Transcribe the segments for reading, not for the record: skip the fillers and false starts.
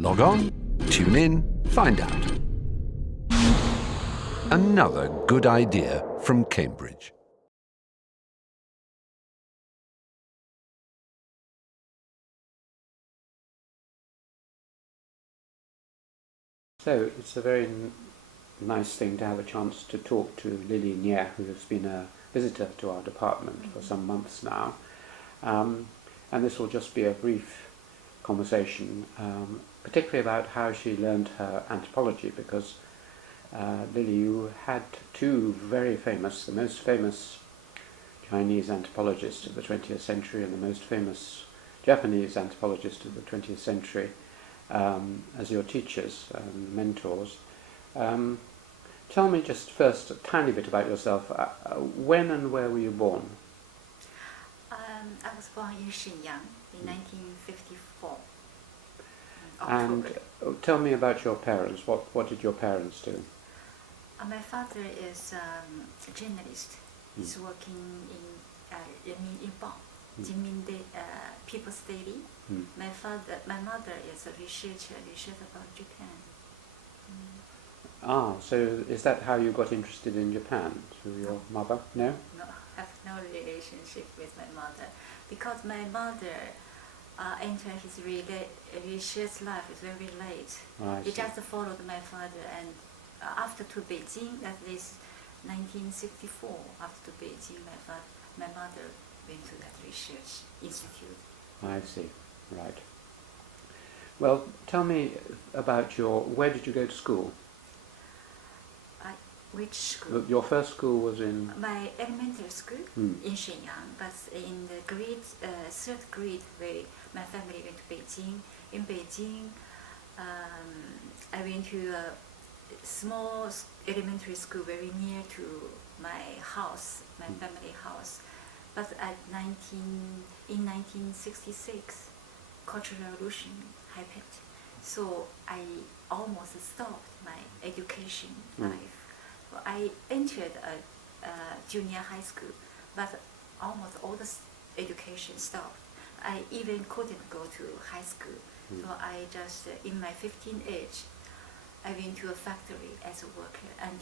Log on, tune in, find out. Another good idea from Cambridge. So it's a very nice thing to have a chance to talk to Lilie Nie, who has been a visitor to our department for some months now. And this will just be a brief conversation, particularly about how she learned her anthropology, because Lilie, you had two very famous, the most famous Chinese anthropologist of the 20th century and the most famous Japanese anthropologist of the 20th century as your teachers and mentors. Tell me just first a tiny bit about yourself. When and where were you born? I was born in Shenyang in 1954. And tell me about your parents. What did your parents do? My father is a journalist. He's working in Renmin Jinmin People's Daily. My mother is a researcher about Japan. Ah, so is that how you got interested in Japan, through your mother? No? No, I have no relationship with my mother, because my mother entered his research life very late. He just followed my father, and after to Beijing, that is 1964, after to Beijing, my mother went to that research institute. I see, right. Well, tell me about where did you go to school? Which school? Your first school was in? My elementary school in Shenyang, but in the third grade, my family went to Beijing. In Beijing, I went to a small elementary school very near to my house, my family house. But in 1966, Cultural Revolution happened. So I almost stopped my education life. I entered a junior high school, but almost all the education stopped. I even couldn't go to high school. So I just, in my 15 age, I went to a factory as a worker and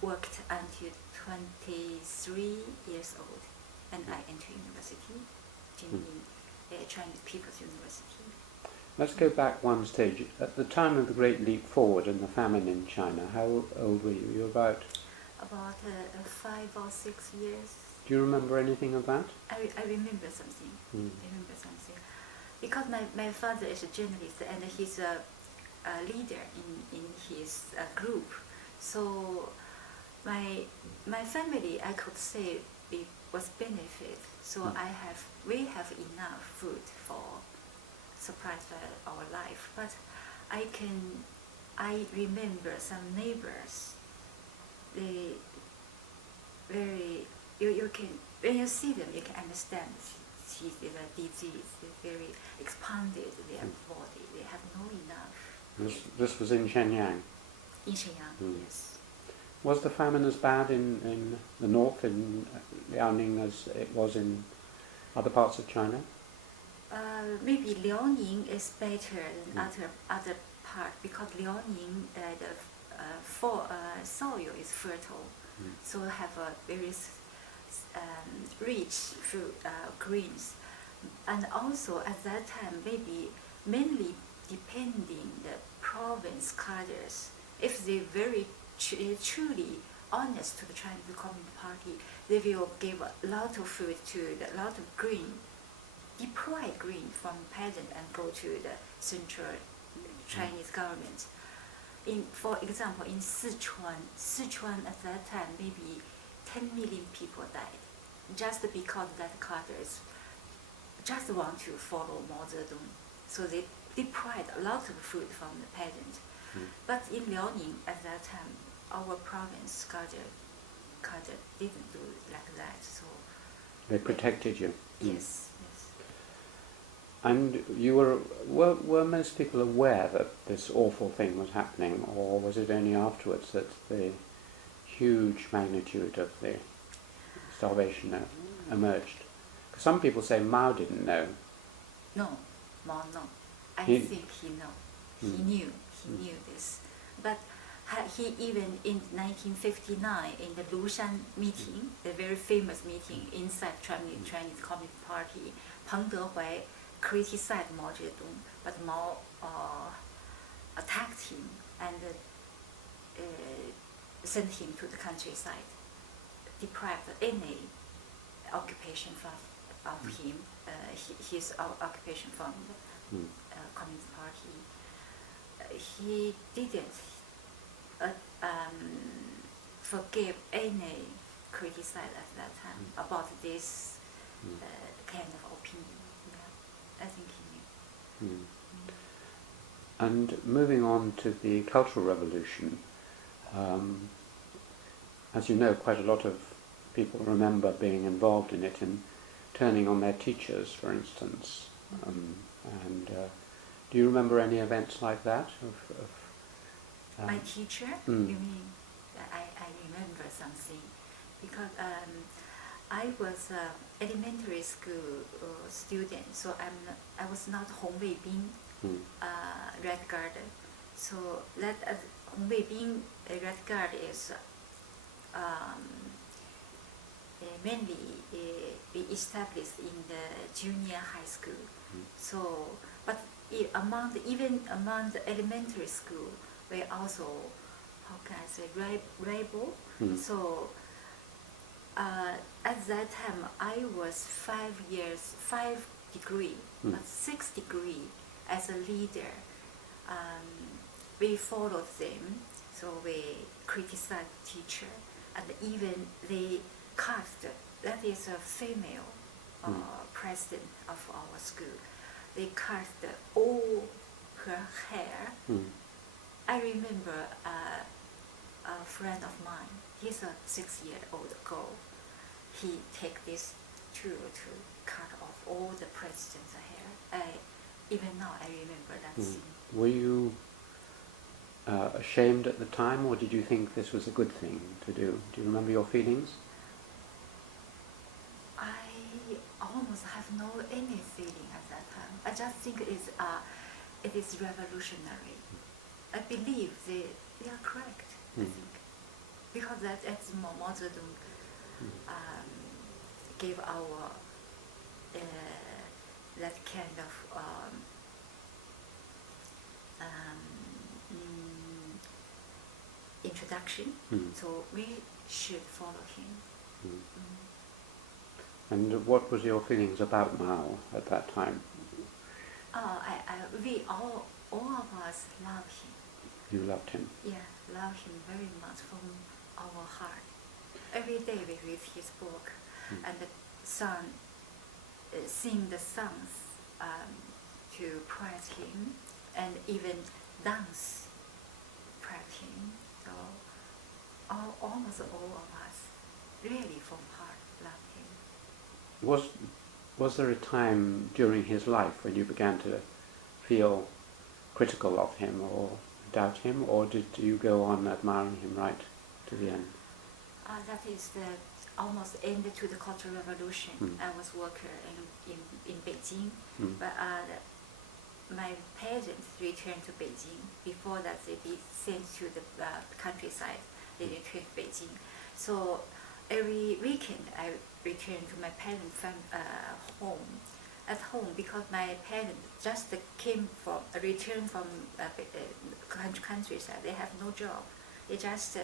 worked until 23 years old. And I entered university, Chinese People's University. Let's go back one stage. At the time of the Great Leap Forward and the famine in China, how old were you? You were about? About 5 or 6 years. Do you remember anything of that? I remember something. I remember something. Because my father is a journalist and he's a leader in his group. So my family, I could say, it was benefit. So we have enough food for surprised by our life, but I remember some neighbors. They you can, when you see them, you can understand she's a disease. They're very expanded their body. They have no enough. This was in Shenyang. In Shenyang, yes. Was the famine as bad in the north, in Liaoning, as it was in other parts of China? Maybe Liaoning is better than other part, because Liaoning the soil is fertile, so have a very rich fruit greens, and also at that time maybe mainly depending the province cadres. If they very truly honest to the Chinese Communist Party, they will give a lot of food to a lot of green. Deploy green from peasant and go to the central Chinese government. For example, in Sichuan at that time, maybe 10 million people died, just because that cadres just want to follow Mao Zedong. So they deprived a lot of food from the peasant. But in Liaoning at that time, our province cadre didn't do like that. So they protected you. Yes. And you were most people aware that this awful thing was happening, or was it only afterwards that the huge magnitude of the starvation emerged? Because some people say Mao didn't know. No, Mao no. I think he know. He knew this, but he even in 1959 in the Lushan meeting, the very famous meeting inside Chinese Communist Party, Peng Dehui criticized Mao Zedong, but Mao attacked him and sent him to the countryside, deprived any occupation of him, his occupation from the Communist Party. He didn't forgive any criticism at that time about this kind of opinion. Yeah, I think he knew. And moving on to the Cultural Revolution, as you know, quite a lot of people remember being involved in it and turning on their teachers, for instance. Do you remember any events like that? My teacher? You mean? I remember something because I was an elementary school student, so I was not Hong Wei Bin Red Guard. So that Hong Wei Bin Red Guard is mainly be established in the junior high school. So, but even among the elementary school, we also, how can I say, rival. So at that time, I was 5 degree, but 6 degree as a leader. We followed them, so we criticized teacher, and even they cast, that is a female president of our school. They cast all her hair. I remember a friend of mine, he's a 6-year-old girl. He take this tool to cut off all the president's hair. Even now I remember that scene. Were you ashamed at the time, or did you think this was a good thing to do? Do you remember your feelings? I almost have no any feeling at that time. I just think it is revolutionary. I believe they are correct, I think. Because that's Mao Zedong gave our that kind of introduction, so we should follow him. And what was your feelings about Mao at that time? We all of us love him. You loved him? Yeah, love him very much from our heart. Every day we read his book and sing the songs to praise him, and even dance praise him. So almost all of us really from heart love him. Was there a time during his life when you began to feel critical of him or doubt him, or did you go on admiring him right to the end? That is the almost end to the Cultural Revolution. I was worker in Beijing, but my parents returned to Beijing. Before that, they be sent to the countryside. They returned to Beijing. So every weekend, I returned to my parents' home. At home, because my parents just returned from countryside. They have no job. They just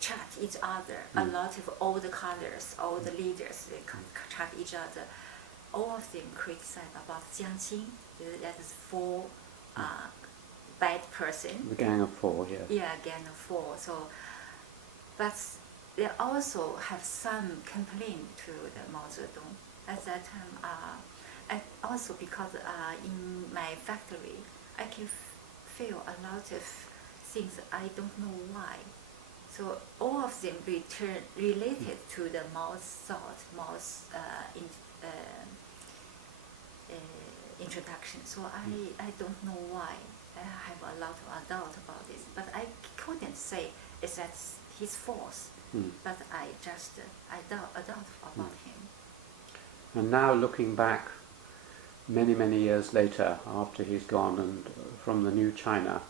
chat each other. A lot of all the colors, all the leaders, they chat each other. All of them criticize about Jiang Qing. That is 4 bad person. The Gang of 4, yes. Yeah, Gang of 4. So, but they also have some complaint to the Mao Zedong. At that time, and also because in my factory, I can feel a lot of things I don't know why. So all of them related to the Mao's thought, Mao's introduction. So I don't know why. I have a lot of doubt about this, but I couldn't say it's that his fault. But I just doubt about him. And now looking back many years later, after he's gone, and from the new China.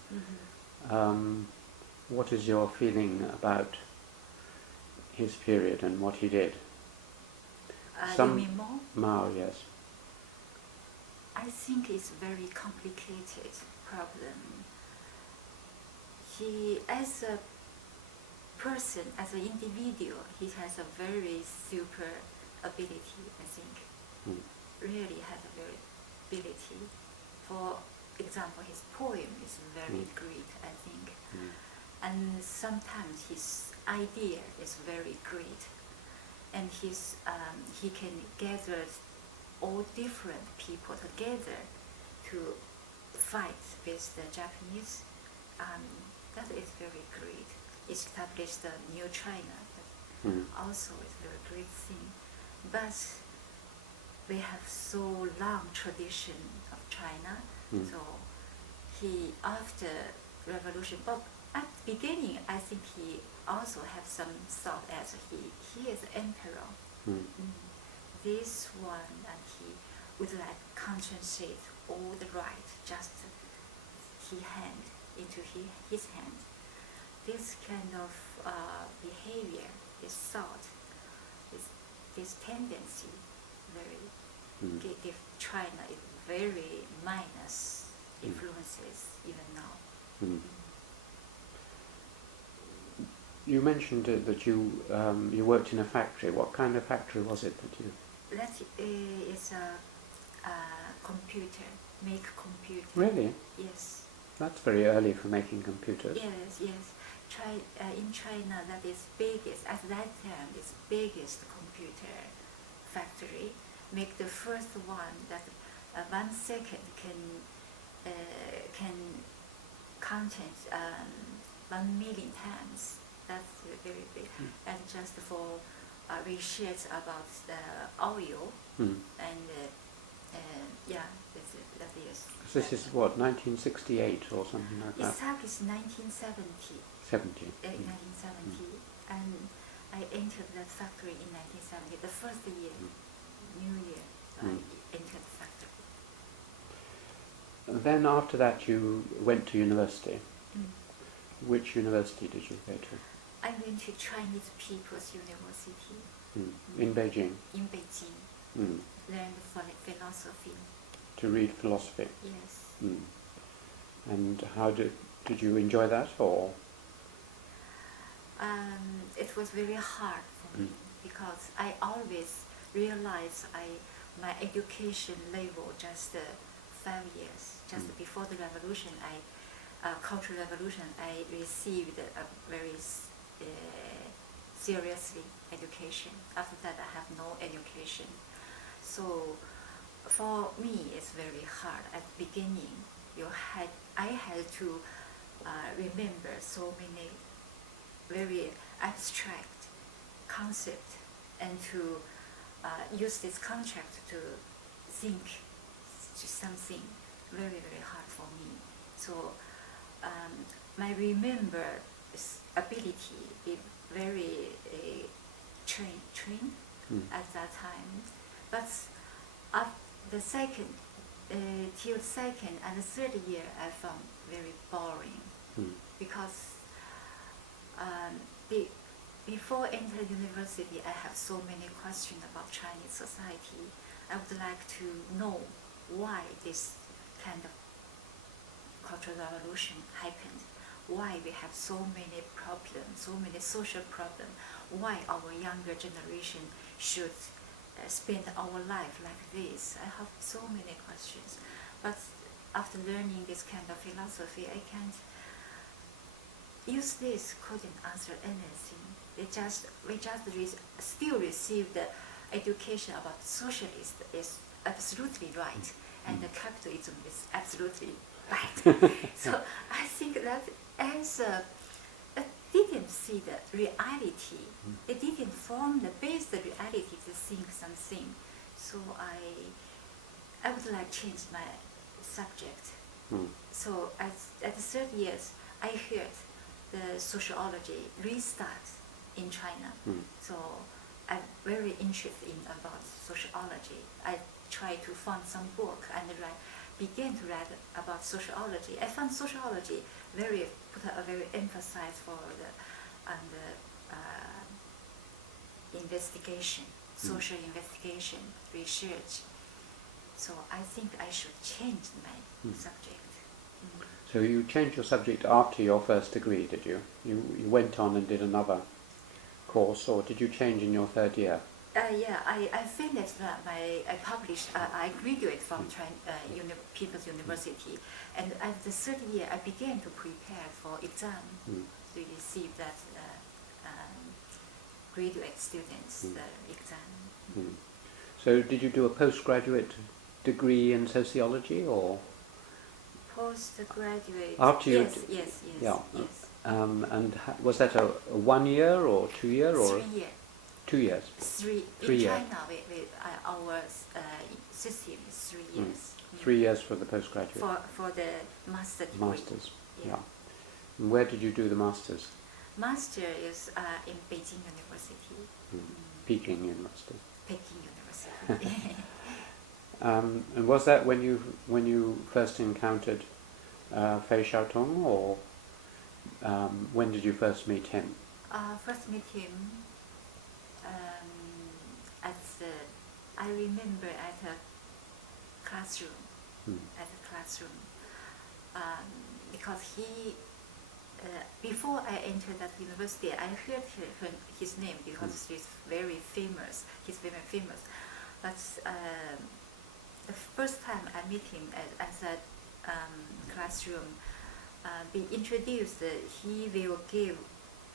What is your feeling about his period and what he did? You mean Mao? Mao, yes. I think it's a very complicated problem. He, as a person, as an individual, he has a very super ability, I think. Really has a very ability. For example, his poem is very great, I think. And sometimes his idea is very great. And his, he can gather all different people together to fight with the Japanese. That is very great. Established the new China. That also is a very great thing. But we have so long tradition of China. So he, after revolution, but at the beginning, I think he also have some thought as he is emperor. This one, and he would like concentrate all the right, just he hand into his hand. This kind of behavior, this thought, this tendency, very give China is very minus influences even now. You mentioned that you worked in a factory. What kind of factory was it that you? That is a computer, make computer. Really? Yes. That's very early for making computers. Yes, yes. In China, that is biggest, at that time, it's biggest computer factory. Make the first one that 1 second can contain 1 million times. That's very big. And just for research about the oil and yeah, that is. This is what, 1968 or something like that? Exactly, it's 1970. 70. 1970, and I entered that factory in 1970. The first year, New Year, I entered the factory. And then after that, you went to university. Which university did you go to? I went to Chinese People's University. In Beijing. In Beijing. Learned philosophy. To read philosophy. Yes. And how did you enjoy that, or? It was very hard for me because I always realized my education level just 5 years. Just before the revolution, Cultural Revolution, I received a very seriously education. After that, I have no education. So for me, it's very hard. At the beginning, I had to remember so many very abstract concepts and to use this concept to think to something very, very hard for me. So my remember ability is very trained at that time. But the second, till second and the third year, I found very boring because before entering university, I have so many questions about Chinese society. I would like to know why this kind of Cultural Revolution happened, why we have so many problems, so many social problems, why our younger generation should spend our life like this. I have so many questions. But after learning this kind of philosophy, I can't use this, couldn't answer anything. We just still receive the education about socialist is absolutely right, and the capitalism is absolutely right. So I think that as it didn't see the reality, it didn't form the base the reality to think something. So I would like change my subject. So at the third years, I heard the sociology restart in China. So I'm very interested in about sociology. I try to find some book and write began to write about sociology. I found sociology put a very emphasis for the investigation, social investigation, research. So I think I should change my subject. So you changed your subject after your first degree, did you? You went on and did another course, or did you change in your third year? Yeah, I finished I graduated from People's University, and at the third year I began to prepare for exam to receive that graduate students exam. So did you do a postgraduate degree in sociology, or? Postgraduate. After you yes. And was that a 1 year or 2 year or? 3 years. 2 years. 3 in years. China, Our system is 3 years. 3 years for the postgraduate. For the master degree. Masters. Yeah. And where did you do the masters? Master is in Beijing University. Peking University. Peking University. And was that when you first encountered Fei Xiaotong, or when did you first meet him? First meet him I remember at a classroom. Because he before I entered that university, I heard his name because he's very famous. He's very famous, but the first time I met him at that classroom, be introduced, he will give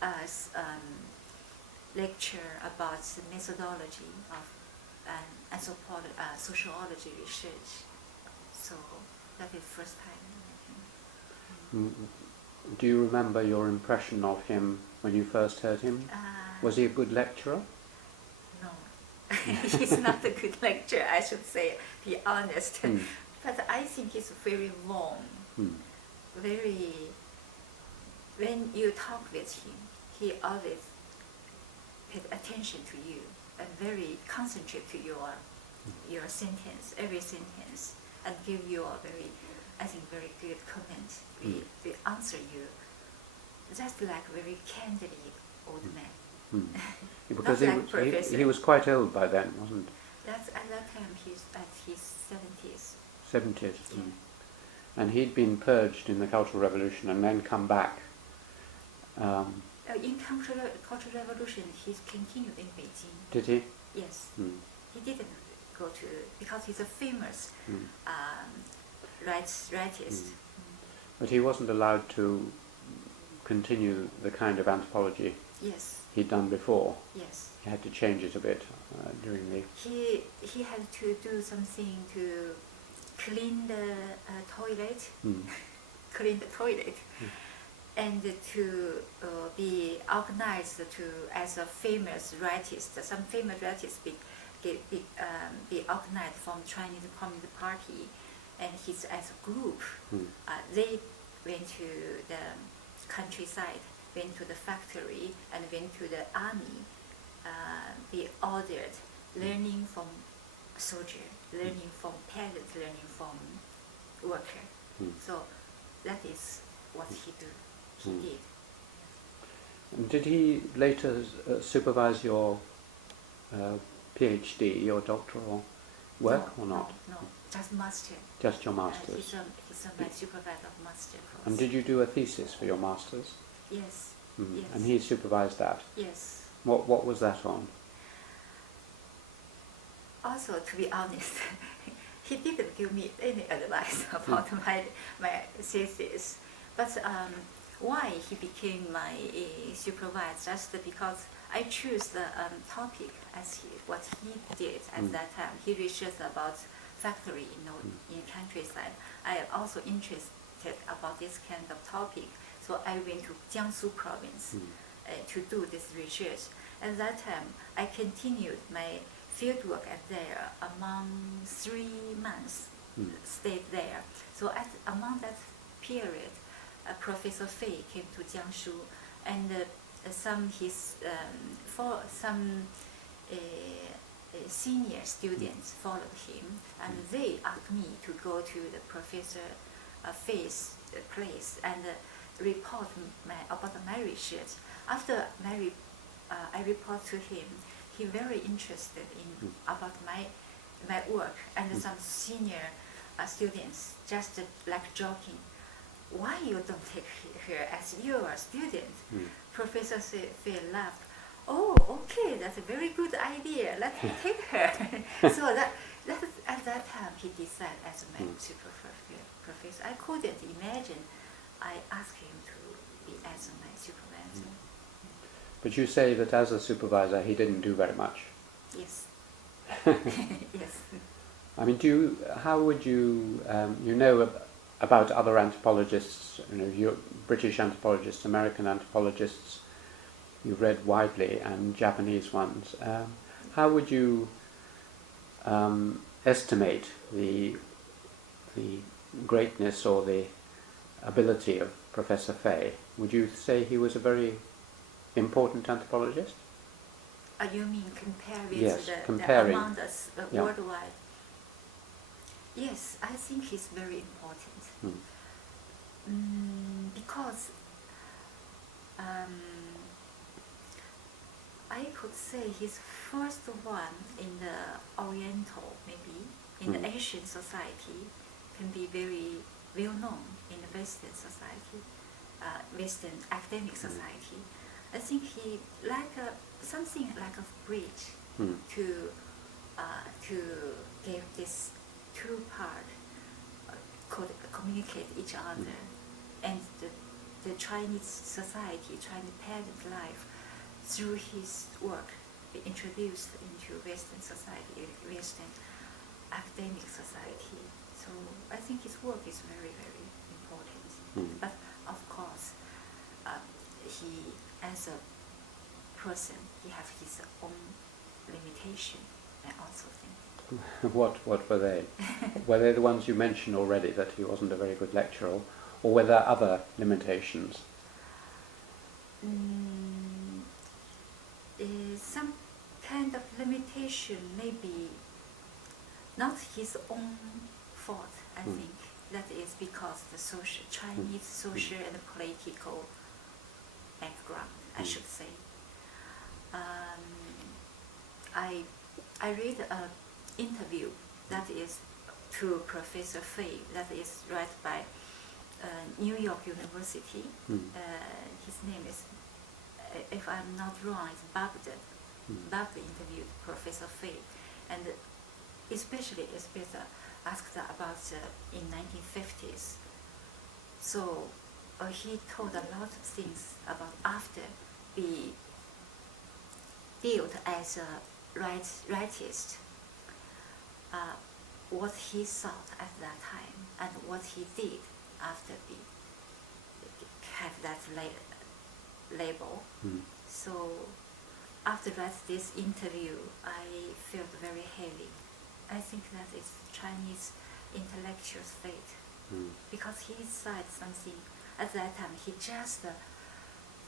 us lecture about the methodology of anthropology, sociology research. So that is the first time I met him. Do you remember your impression of him when you first heard him? Was he a good lecturer? No, he's not a good lecturer, I should say, be honest. But I think he's very warm. Very, when you talk with him, he always paid attention to you and very concentrate to your sentence, every sentence, and give you a very, I think, very good comment. We answer you just like very candidly old man. Because like he was quite old by then, wasn't he? At that time he's at his 70s. 70s. Yeah. And he'd been purged in the Cultural Revolution and then come back. In Cultural Revolution, he's continued in Beijing. Did he? Yes. He didn't go to, because he's a famous writist. But he wasn't allowed to continue the kind of anthropology he'd done before. Yes. He had to change it a bit during the... He had to do something to clean the toilet, and to be organized as a famous writist. Some famous writers be organized from Chinese Communist Party, and he's as a group. They went to the countryside, went to the factory, and went to the army. Be ordered, learning from soldier, learning from peasant, learning from worker. So that is what he did. And did he later supervise your PhD, your doctoral work, or not? No, just master. Just your master's. He's my supervisor of master course. And did you do a thesis for your master's? Yes. Mm-hmm. Yes. And he supervised that? Yes. What was that on? Also, to be honest, he didn't give me any advice about my thesis. But why he became my supervisor? Just because I chose the topic as what he did at that time. He researched about factory in countryside. I am also interested about this kind of topic. So I went to Jiangsu province to do this research. At that time, I continued my fieldwork there among 3 months, stayed there. So among that period, Professor Fei came to Jiangsu, and senior students followed him, and they asked me to go to the Professor Fei's place and report about my research. After I report to him, he very interested in about my work, and some senior students just like joking, why you don't take her as your student? Professor Fei laughed. Oh, okay, that's a very good idea. Let me take her. So that at that time he decided as my super professor. I couldn't imagine I asked him to be as my supervisor. But you say that as a supervisor he didn't do very much. Yes. Yes. I mean, how would you, you know about other anthropologists, you know, British anthropologists, American anthropologists, you've read widely, and Japanese ones. How would you estimate the greatness or the ability of Professor Fei? Would you say he was a very important anthropologist? You mean compare with Yes, the comparing. among us worldwide? Yes, I think he's very important. Because I could say he's first one in the Oriental, maybe, in the Asian society, can be very well known in the Western society, Western academic society. I think he like something like a bridge to give this two part could communicate each other, and the Chinese society, Chinese parent life, through his work, be introduced into Western society, Western academic society. So I think his work is very, very important. But of course, he, as a person, he has his own limitation, I also think. What were they? Were they the ones you mentioned already, that he wasn't a very good lecturer, or were there other limitations? Some kind of limitation, maybe not his own fault, I think. That is because the Chinese social and political background, I should say. I read an interview that is to Professor Fei, that is read by New York University. His name is, if I'm not wrong, it's Baghdad. Baghdad interviewed Professor Fei, and especially asked about in 1950s. So he told a lot of things about after he built as a rightist, what he thought at that time and what he did after he had that label. So after this interview, I felt very heavy. I think that is Chinese intellectual's fate, because he said something at that time. He just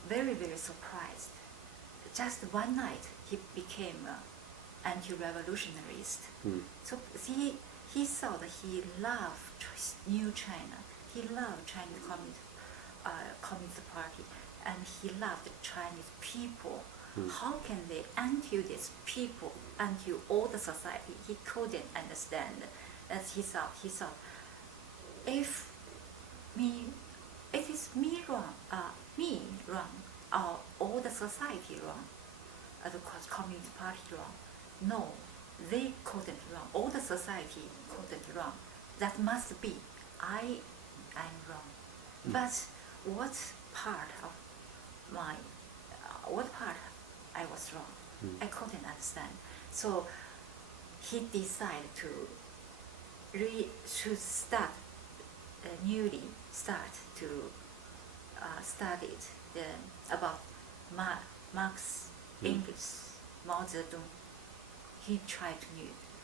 very, very surprised. Just one night, he became anti-revolutionarist. So he thought that he loved New China. He loved Chinese Communist Party, and he loved the Chinese people. How can they undo these people, undo all the society? He couldn't understand. As he thought, if it is me wrong, or all the society wrong, the Communist Party wrong. No, they couldn't wrong. All the society couldn't wrong. That must be I'm wrong. But what part I was wrong? I couldn't understand. So he decided to newly start to study about Marx, Engels, Mao Zedong. He tried to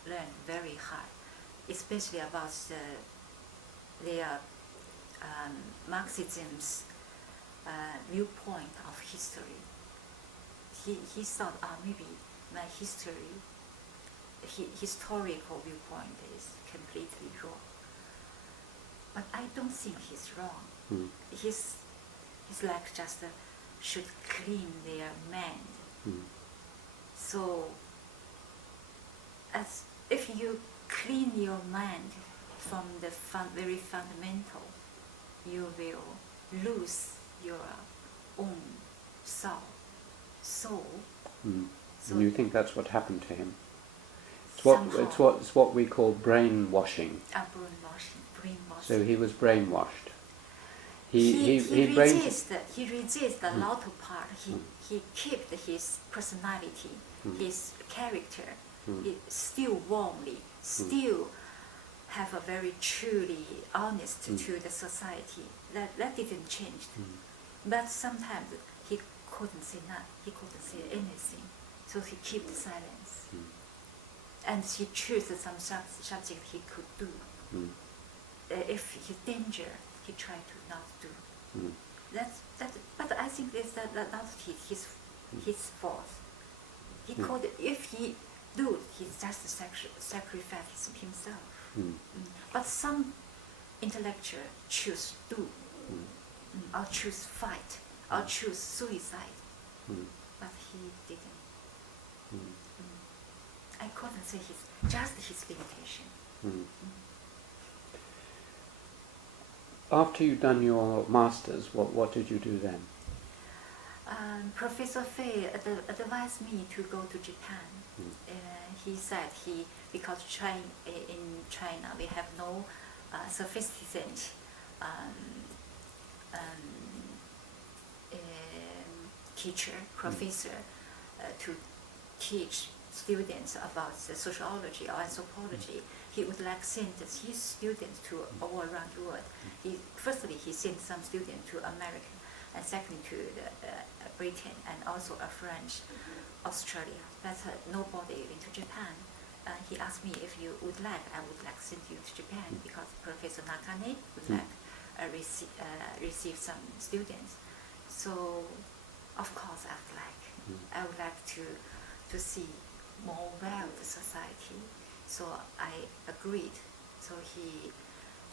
learn very hard, especially about their Marxism's viewpoint of history. He thought, maybe my history historical viewpoint is completely wrong. But I don't think he's wrong. Mm. He's like just should clean their mind. Mm. So, as if you clean your mind from the very fundamental, you will lose your own soul. Mm. So And you think that's what happened to him? somehow, It's what we call brainwashing. brainwashing. So he was brainwashed. He brain- resists the latter part. He kept his personality, his character. He still warmly, still have a very truly honest to the society. That didn't change. But sometimes he couldn't say anything, so he kept silence. And he chose some subject he could do. If he's danger, he tried to not do. But I think that's not his fault. He could, if he do, he just sacrifice himself. But some intellectual choose do, or choose fight, or choose suicide. But he didn't. I couldn't say just his limitation. After you'd done your masters, what did you do then? Professor Fei advised me to go to Japan. He said because in China we have no sophisticated teacher, professor to teach students about the sociology or anthropology. He would like send his students to all around the world. Firstly, he sent some students to America, and secondly to Britain, and also a French, Australia. But nobody went to Japan. He asked me if you would like, I would like send you to Japan because Professor Nakane would like receive some students. So, of course, I would like to see more well the society. So I agreed. So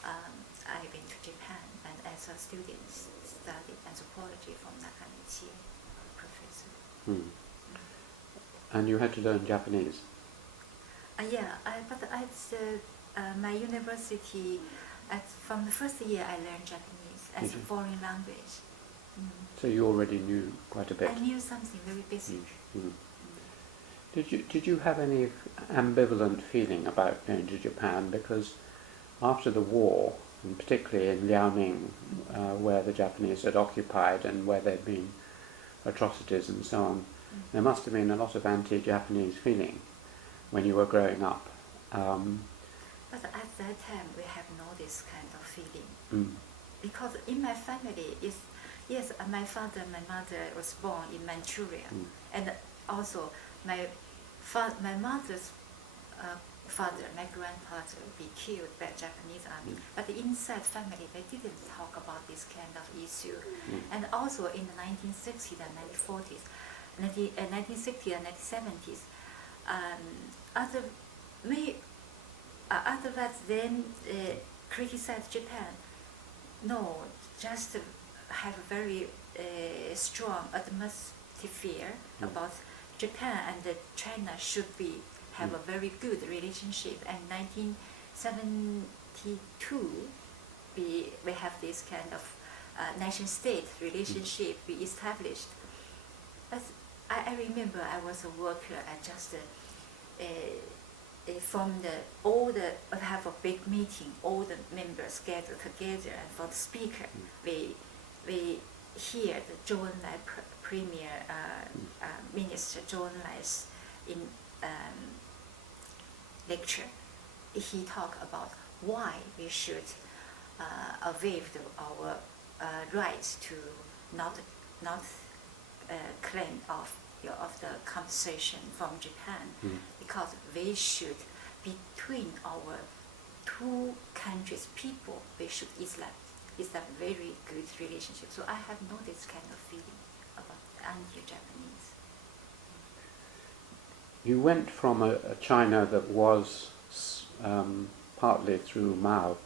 I went to Japan, and as a student studied anthropology from Nakane professor. And you had to learn Japanese? But at my university, from the first year I learned Japanese as a foreign language. So you already knew quite a bit? I knew something very basic. Did you have any ambivalent feeling about going to Japan? Because after the war, and particularly in Liaoning, where the Japanese had occupied and where there had been atrocities and so on, there must have been a lot of anti-Japanese feeling when you were growing up. But at that time we have no this kind of feeling. Because in my family, my father and my mother was born in Manchuria, and also my mother's father, my grandfather, be killed by Japanese army. But inside family, they didn't talk about this kind of issue. And also in the 1960s and 1940s, 1960s and 1970s, others then criticized Japan. No, just have a very strong atmosphere about Japan and China should have a very good relationship. And 1972, we have this kind of nation-state relationship we established. But I remember I was a worker and just we have a big meeting, all the members gather together, and for the speaker, we hear the Zhou Enlai Premier Minister Zhou Enlai's lecture. He talked about why we should waive our rights to not claim of the compensation from Japan, because we should, between our two countries' people, we should establish very good relationship. So I have no this kind of feeling about anti-Japanese. you went from a China that was partly through Mao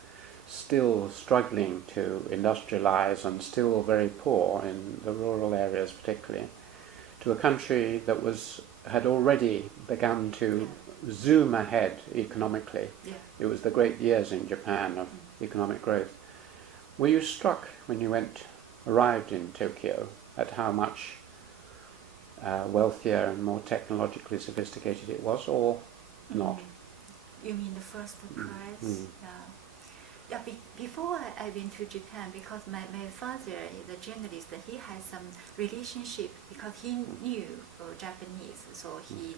still struggling to industrialize and still very poor in the rural areas particularly, to a country that had already begun to zoom ahead economically. Yeah. It was the great years in Japan of economic growth. Were you struck when you arrived in Tokyo at how much wealthier and more technologically sophisticated it was, or not? You mean the first prize? Yeah. Before I went to Japan, because my father is a journalist, he had some relationship because he knew Japanese, so he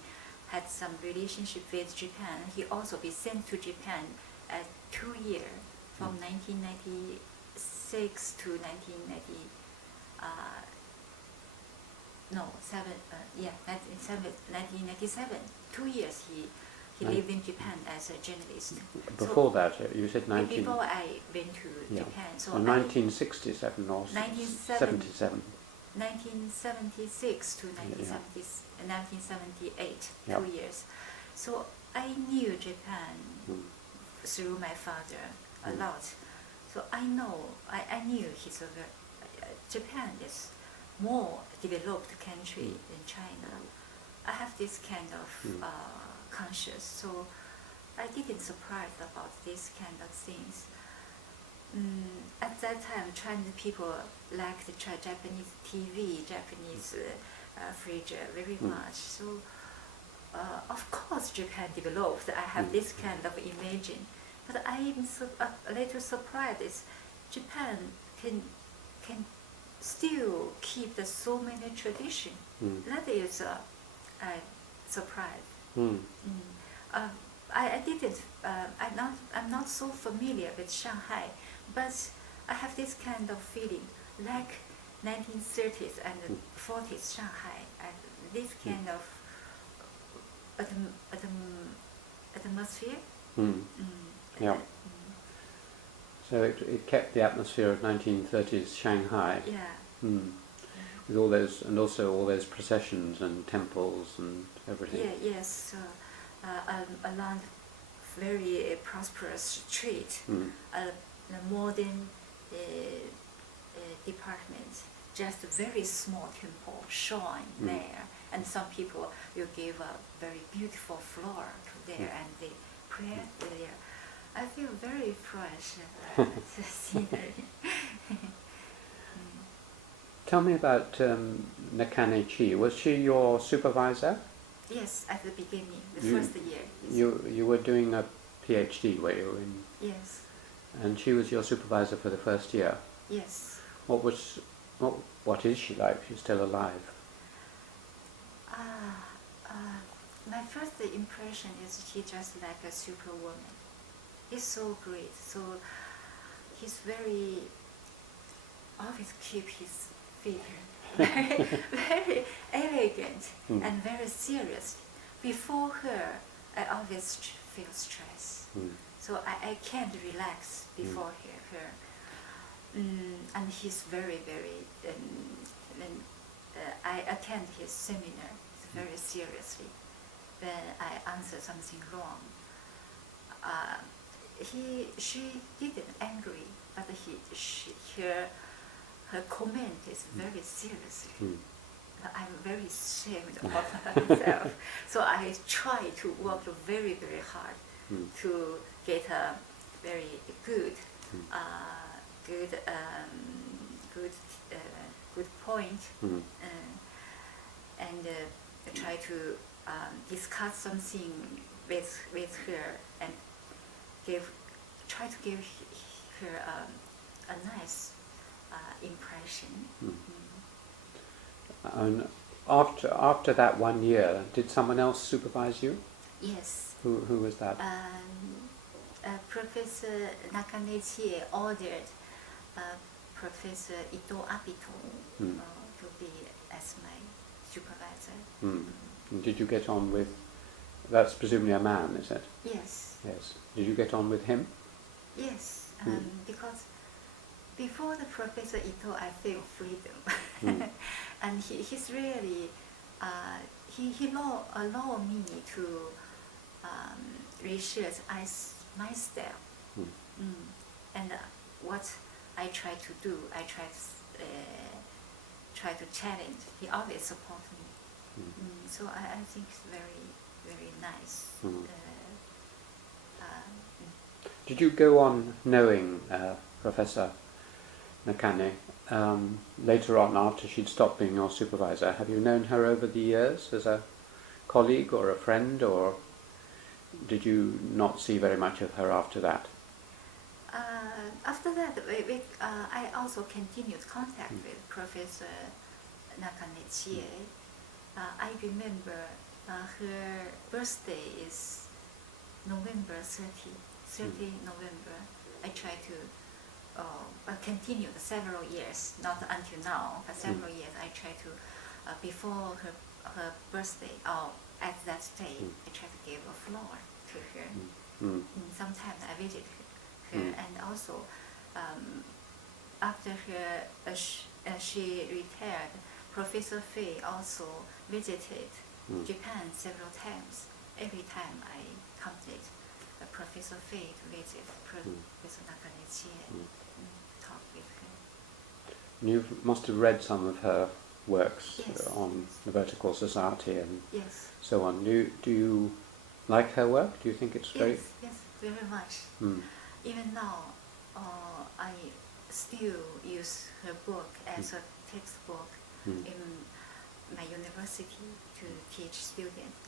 had some relationship with Japan. He also be sent to Japan 2 years, from 1996 to 1997. 2 years he lived in Japan as a journalist. Before that, you said Before I went to Japan. So 1967 or 77? 1976 to 1978, 2 years. So I knew Japan through my father a lot. So I knew Japan is more developed country than China. I have this kind of conscious, so I didn't surprise about this kind of things. At that time, Chinese people liked the Japanese TV, Japanese fridge very much. So, of course, Japan developed. I have this kind of imagine, but I am a little surprised. Is Japan can still keep so many traditions. That is a surprise. I didn't. I'm not so familiar with Shanghai, but I have this kind of feeling, like 1930s and 40s Shanghai, and this kind of atmosphere. Yeah. So it kept the atmosphere of 1930s Shanghai. Yeah. With all those, and also all those processions and temples and everything. Yeah. Yes. Along very prosperous street, a modern department, just a very small temple showing there, and some people will give a very beautiful floor to there and they pray there. I feel very fresh scenery. Tell me about Nakane Chi. Was she your supervisor? Yes, at the beginning, the first year. You were doing a PhD, were you? Yes. And she was your supervisor for the first year? Yes. What is she like? She's still alive? My first impression is she's just like a superwoman. He's so great. So he's always keep his figure very elegant and very serious. Before her, I always feel stress. So I can't relax before her. And he's very, I attend his seminar very seriously. When I answer something wrong, she didn't angry, but her comment is very serious. I'm very ashamed of myself. So I try to work very, very hard to get a very good point, and try to discuss something with her and try to give her a nice impression. And after that 1 year, did someone else supervise you? Yes. Who was that? Professor Nakane Chi ordered Professor Ito Abito to be as my supervisor. And did you get on with? That's presumably a man, is it? Yes. Yes. Did you get on with him? Yes, because before the Professor Ito, I feel freedom, and he's really he allowed me to research my style. And what I try to do, I try to challenge. He always support me. So I think it's very, very nice. Did you go on knowing Professor Nakane later on after she'd stopped being your supervisor? Have you known her over the years as a colleague or a friend, or did you not see very much of her after that? After that, I also continued contact with Professor Nakane. I remember her birthday is November 30 November. I try to continue several years, not until now, but several years. I try to, before her birthday, or at that day, I try to give a flower to her. Sometimes I visit her, and also after her, she retired, Professor Fei also visited Japan several times. Every time I contact Professor Fei to visit Professor Nakane, talk with her. You must have read some of her works on Yes. the Vertical Society and Yes. so on. Do you like her work? Do you think it's very... Yes, very much. Even now, I still use her book as a textbook in my university to teach students.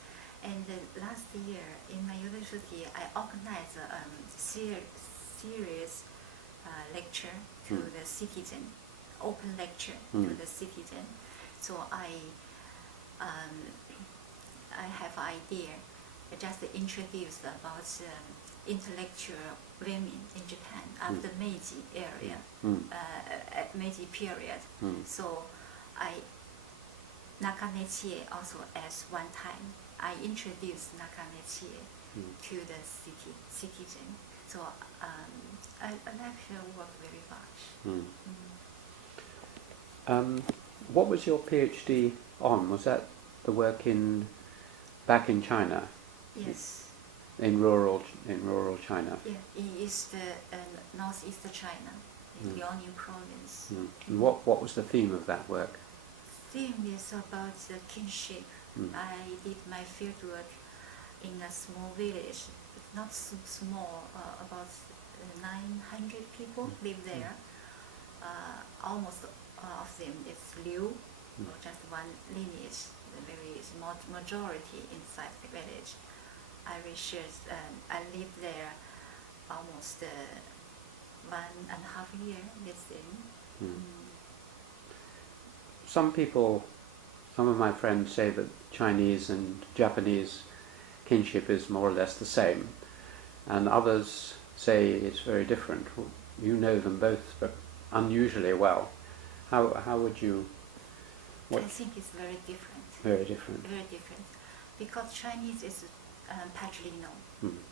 And last year in my university, I organized a series lecture to the citizen, open lecture to the citizen. So I have idea, just introduced about intellectual women in Japan after Meiji area, Meiji period. So Nakane also as one time I introduced Nakane to the citizen. So I like her work very much. What was your PhD on? Was that the work back in China? Yes. In rural China? Yeah, in northeast China, in Liaoning province. And what was the theme of that work? Theme is about the kinship. I did my fieldwork in a small village, not so small, about 900 people live there. Almost all of them is Liu, or just one lineage, the very small majority inside the village. I researched, I lived there almost 1.5 years with them. Some of my friends say that Chinese and Japanese kinship is more or less the same, and others say it's very different. You know them both, but unusually well. How would you... I think it's very different. Very different. Very different. Because Chinese is patrilineal,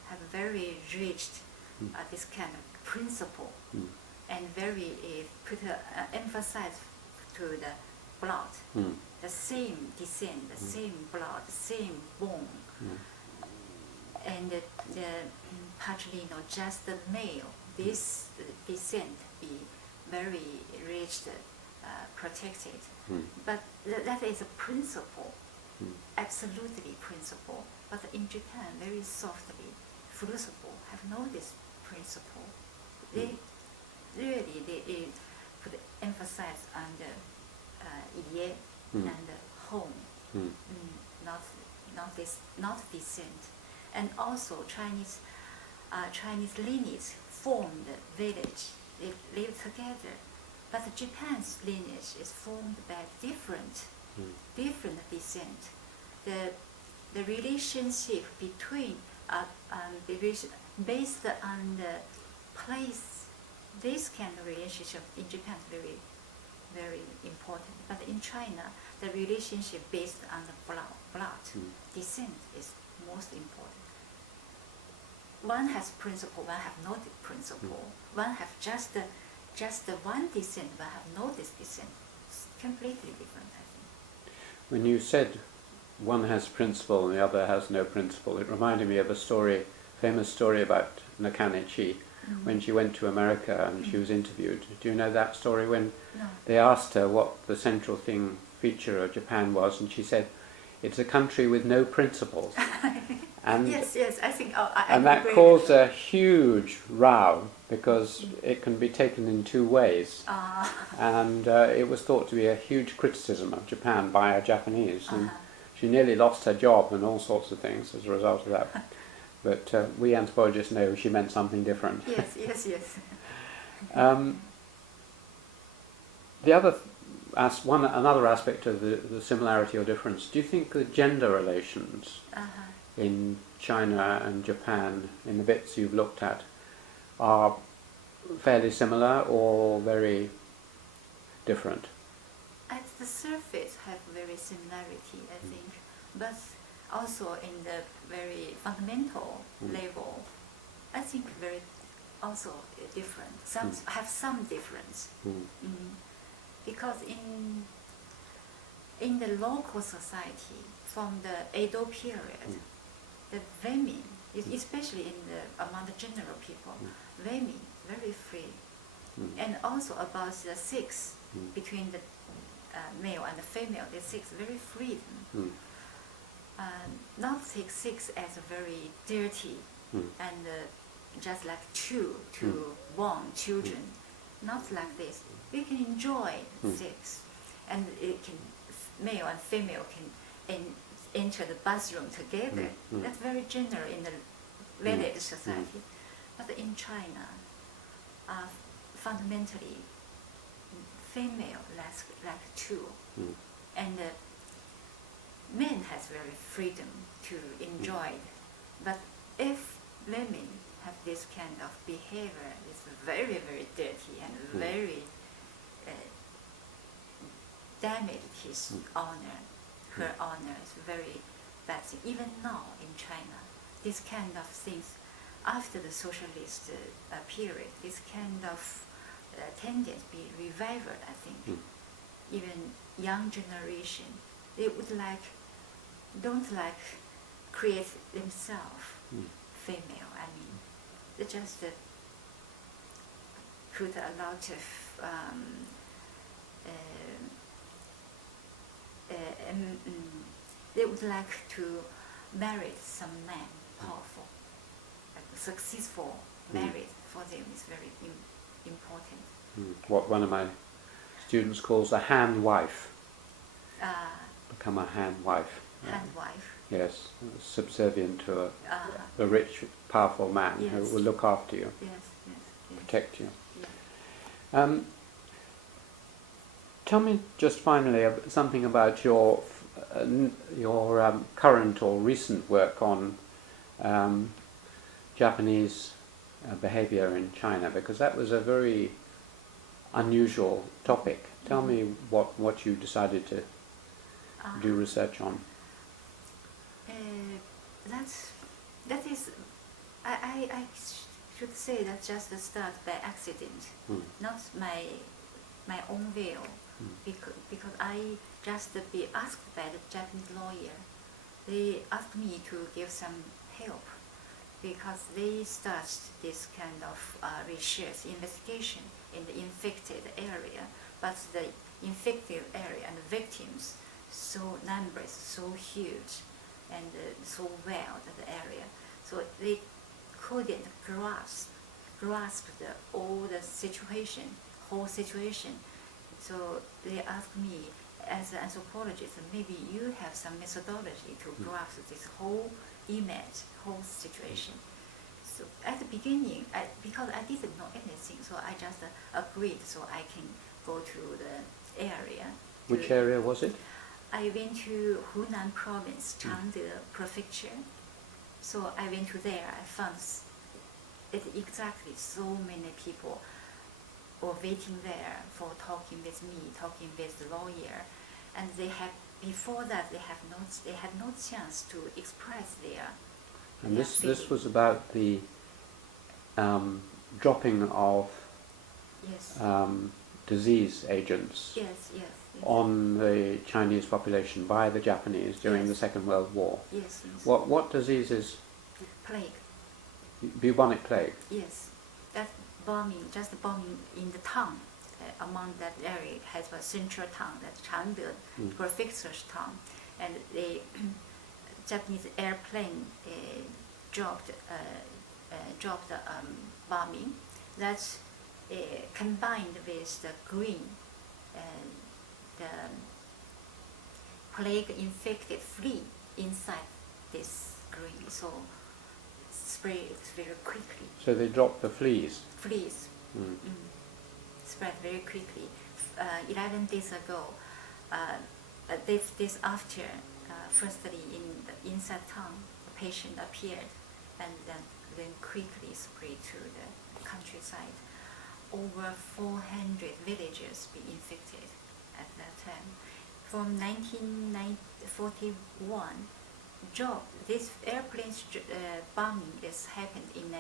have very rich this kind of principle, and very emphasize to the blood, the same descent, the same blood, the same bone, and the patrilineal, just the male, this descent be very rich, protected. But that is a principle, absolutely principle. But in Japan, very softly, flexible, have no this principle. They really they put emphasis on the Ye and the home, not descent. And also Chinese lineage formed village. They live together. But Japan's lineage is formed by different descent. The relationship between based on the place, this kind of relationship in Japan is very, very important. But in China, the relationship based on the blood descent is most important. One has principle, one have no principle. One have just one descent, one have no this descent. It's completely different, I think. when you said one has principle and the other has no principle, it reminded me of a story, famous story about Nakanichi, when she went to America and she was interviewed. Do you know that story? When No. they asked her what the central feature of Japan was, and she said, "It's a country with no principles." And Yes, I think I and that agree. caused a huge row because it can be taken in two ways. And it was thought to be a huge criticism of Japan by a Japanese, and she nearly lost her job and all sorts of things as a result of that. But we anthropologists know she meant something different. Yes. The other another aspect of the similarity or difference, do you think the gender relations in China and Japan, in the bits you've looked at, are fairly similar or very different? At the surface have very similarity, I think, but also in the very fundamental level, I think very also different. Some have some difference. Because in the local society, from the Edo period, the women, especially among the general people, women very free, and also about the sex between the male and the female, the sex very freedom. Not take sex as a very dirty and just like two to born children. Not like this. We can enjoy sex, and male and female can enter the bathroom together. That's very general in the village society. But in China, fundamentally, female like two, and men has very freedom to enjoy it. But if women have this kind of behavior, it's very, very dirty and very damage his honor, her honor. Is very bad thing. Even now in China, this kind of things, after the socialist period, this kind of tendency be revived, I think. Even young generation, they would don't create themselves female. I mean, they just put a lot of they would like to marry some man, powerful, successful married. For them is very important. What one of my students calls a hand wife. Become a hand wife. Hand wife. Yes, subservient to a rich, powerful man who will look after you, protect you. Yes. Tell me just finally something about your current or recent work on Japanese behavior in China, because that was a very unusual topic. Tell me what you decided to do research on. That is, I should say that's just a start by accident, not my own will, because I just be asked by the Japanese lawyer. They asked me to give some help because they start this kind of research investigation in the infected area, but the infected area and the victims so numerous, so huge, and so wild the area, so they couldn't grasp all the situation, whole situation. So they asked me, as an anthropologist, maybe you have some methodology to grasp this whole image, whole situation. So at the beginning, because I didn't know anything, so I just agreed so I can go to the area. Which area was it? I went to Hunan province, Changde prefecture. So I went to there, I found it exactly so many people were waiting there for talking with me, talking with the lawyer. And before that, they had no chance to express their And this was about the dropping of yes. disease agents Yes, yes, yes. on the Chinese population by the Japanese during Yes. the Second World War. Yes, yes. What diseases? Plague. Bubonic plague. Yes, that bombing, just bombing in the town, among that area has a central town, that's Changde prefecture's town, and the Japanese airplane dropped bombing. That's combined with the green, the plague-infected flea inside this green, so spread very quickly. So they dropped the fleas. Fleas spread very quickly. 11 days ago, this after, firstly in the inside town, a patient appeared and then quickly spread to the countryside. Over 400 villages be infected at that time. From 1941, this airplane bombing is happened in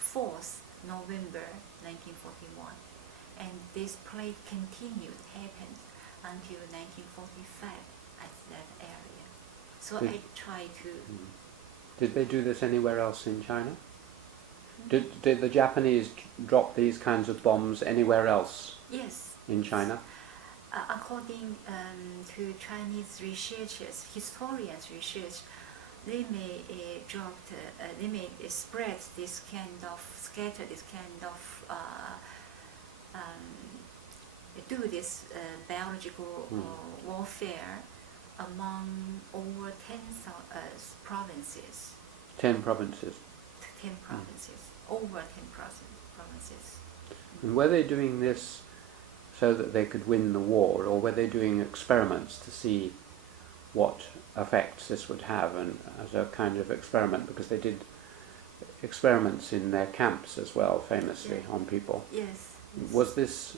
4th November 1941, and this plague continued happened until 1945 at that area. So I tried to. Did they do this anywhere else in China? Did the Japanese drop these kinds of bombs anywhere else Yes. in China? According to Chinese researchers, historians research, they may they may spread this kind of, scatter this kind of, do this biological warfare among over 10 provinces. 10 provinces. 10 provinces, over 10 provinces. And were they doing this so that they could win the war, or were they doing experiments to see what effects this would have, and as a kind of experiment, because they did experiments in their camps as well, famously, on people? Yes. Was this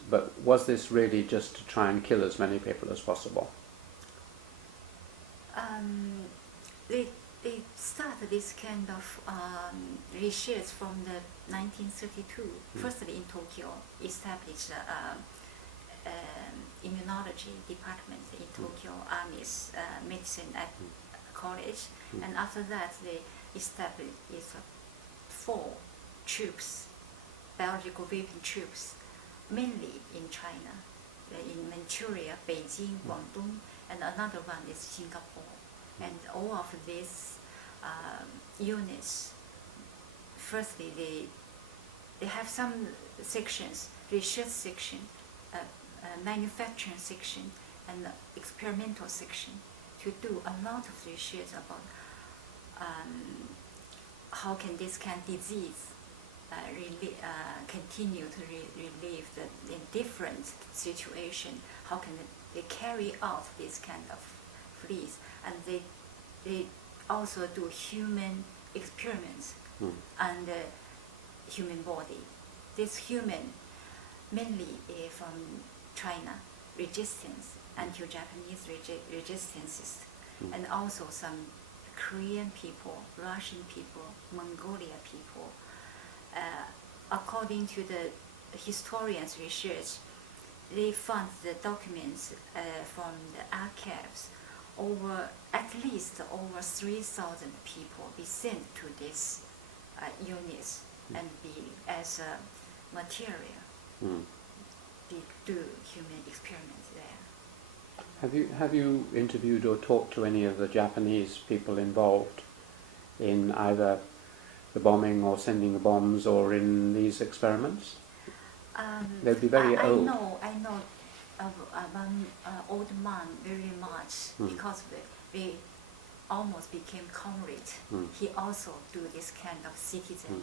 really just to try and kill as many people as possible? They started this kind of research from the 1932. Firstly, in Tokyo, established immunology department in Tokyo Army's medicine at college, and after that they established 4 troops, biological weapon troops, mainly in China, in Manchuria, Beijing, Guangdong, and another one is Singapore. And all of these units, firstly they have some sections, research section, manufacturing section, and experimental section, to do a lot of research about how can this kind of disease continue to relieve in different situation, how can they carry out this kind of fleas, and they also do human experiments on the human body. This human, mainly from China, resistance, anti-Japanese resistances, and also some Korean people, Russian people, Mongolia people. According to the historians' research, they found the documents from the archives. At least over 3,000 people be sent to these units and be as a material to do human experiments there. Have you interviewed or talked to any of the Japanese people involved in either the bombing or sending the bombs or in these experiments? They'd be very old. I know of one old man very much, because we almost became comrades. He also do this kind of citizen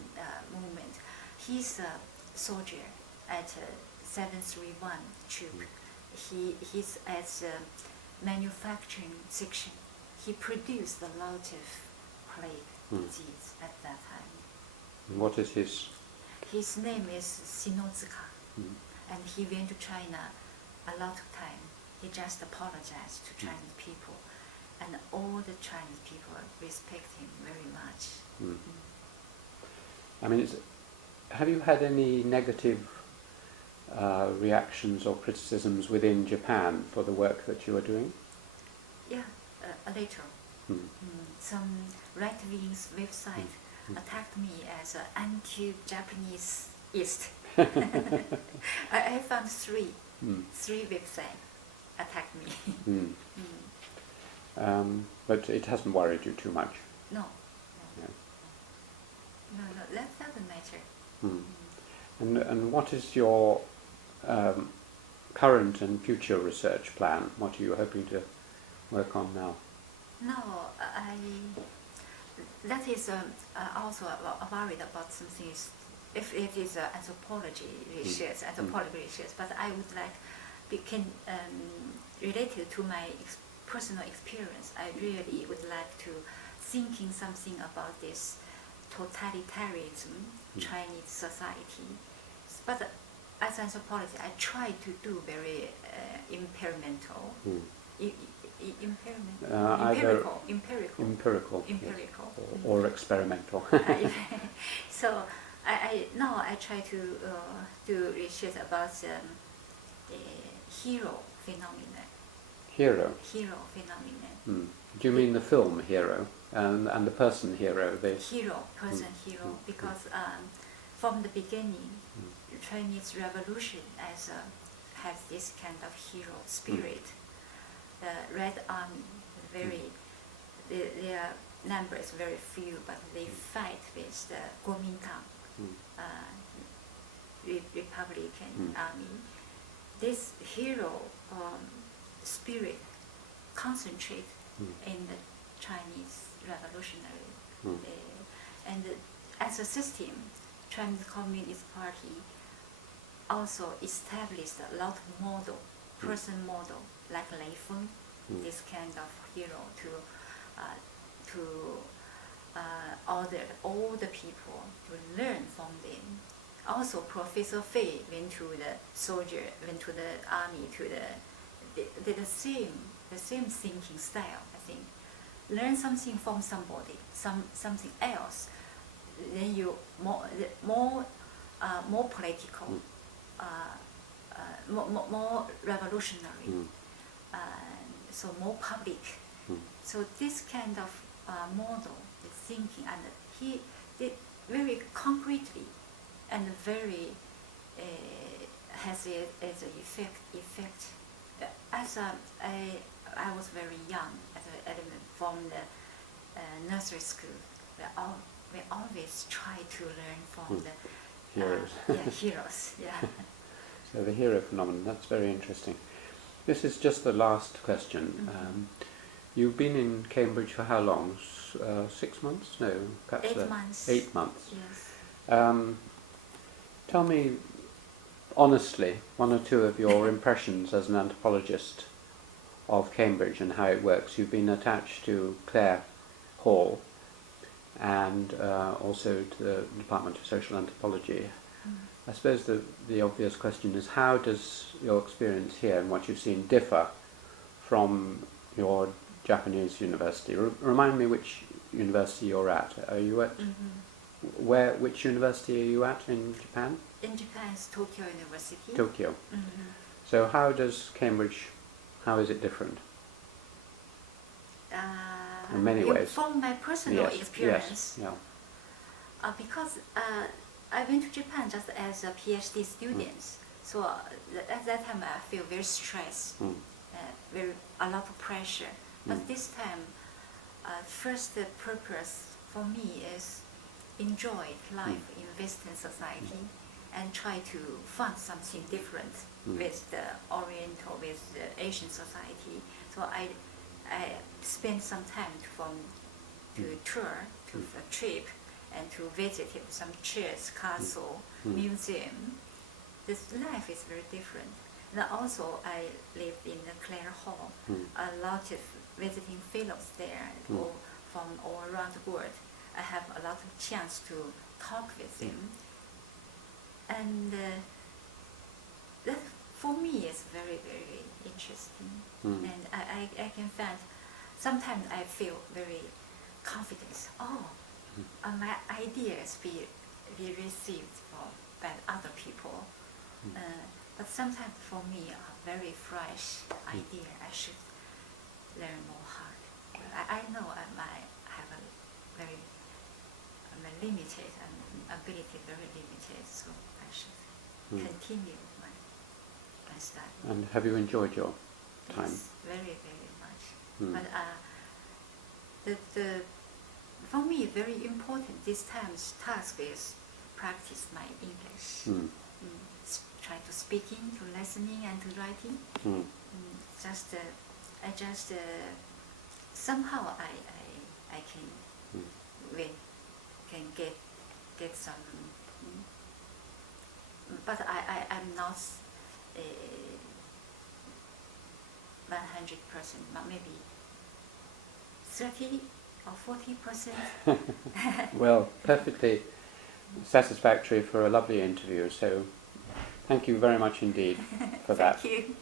movement. He's a soldier at 731 troop. He's at the manufacturing section. He produced a lot of plague disease at that time. What is his? His name is Sinotsuka, and he went to China a lot of time. He just apologized to Chinese people, and all the Chinese people respect him very much. I mean, have you had any negative reactions or criticisms within Japan for the work that you are doing? Yeah, later. Some right-wing website attacked me as an anti-Japaneseist. I found three websites attacked me. But it hasn't worried you too much? No. No. No, that doesn't matter. And what is your current and future research plan? What are you hoping to work on now? No, that is also worried about something. If it is anthropology research, but I would like can related to my personal experience. I really would like to thinking something about this totalitarianism Chinese society. But as anthropologist, I try to do very empirical. Empirical, or experimental. So now I try to do research about the hero phenomenon. Hero Phenomenon. Do you mean the film Hero and the person Hero? Hero, because from the beginning, the Chinese Revolution has this kind of hero spirit. The Red Army, their number is very few, but they fight with the Kuomintang, Republican Army. This hero spirit concentrate in the Chinese Revolutionary, and as a system, Chinese Communist Party also established a lot of person model, like Lei Feng, this kind of hero to order all the people to learn from them. Also, Professor Fei went to the army, the same thinking style. I think learn something from somebody, something else, then you more political, more revolutionary, so more public. So this kind of model, the thinking, and he did very concretely and very has it as an effect. As I was very young as an element from the nursery school, we always try to learn from the heroes. Heroes. Yeah. So the hero phenomenon, that's very interesting. This is just the last question. You've been in Cambridge for how long? 6 months? No, perhaps 8 months. 8 months. Yes. Tell me honestly one or two of your impressions as an anthropologist of Cambridge and how it works. You've been attached to Clare Hall and also to the Department of Social Anthropology. I suppose the obvious question is, how does your experience here and what you've seen differ from your Japanese university? Remind me which university you're at. Are you at which university are you at in Japan? In Japan, it's Tokyo University. Tokyo. So how does Cambridge? How is it different? In many ways. From my personal experience. Yes. Yeah. Because I went to Japan just as a PhD student, so at that time I feel very stressed, a lot of pressure. But this time, first the purpose for me is enjoy life in Western society and try to find something different with the Oriental, with the Asian society. So I spent some time to tour, to a trip, and to visit some church, castle, museum. This life is very different. And also I lived in the Clare Hall. A lot of visiting fellows there from all around the world. I have a lot of chance to talk with them. And that for me is very, very interesting. And I can find, sometimes I feel very confident. My ideas be received by other people. But sometimes for me, a very fresh idea, I should learn more hard. I know I have a very limited ability, very limited, so I should continue my study. And have you enjoyed your time? Yes, very, very much. But for me, very important this time's task is practice my English. Try to speaking, to listening, and to writing. Somehow I can get some. But I'm not 100%, but maybe 30 or 40%. Well, perfectly satisfactory for a lovely interview. So, thank you very much indeed for that. Thank you.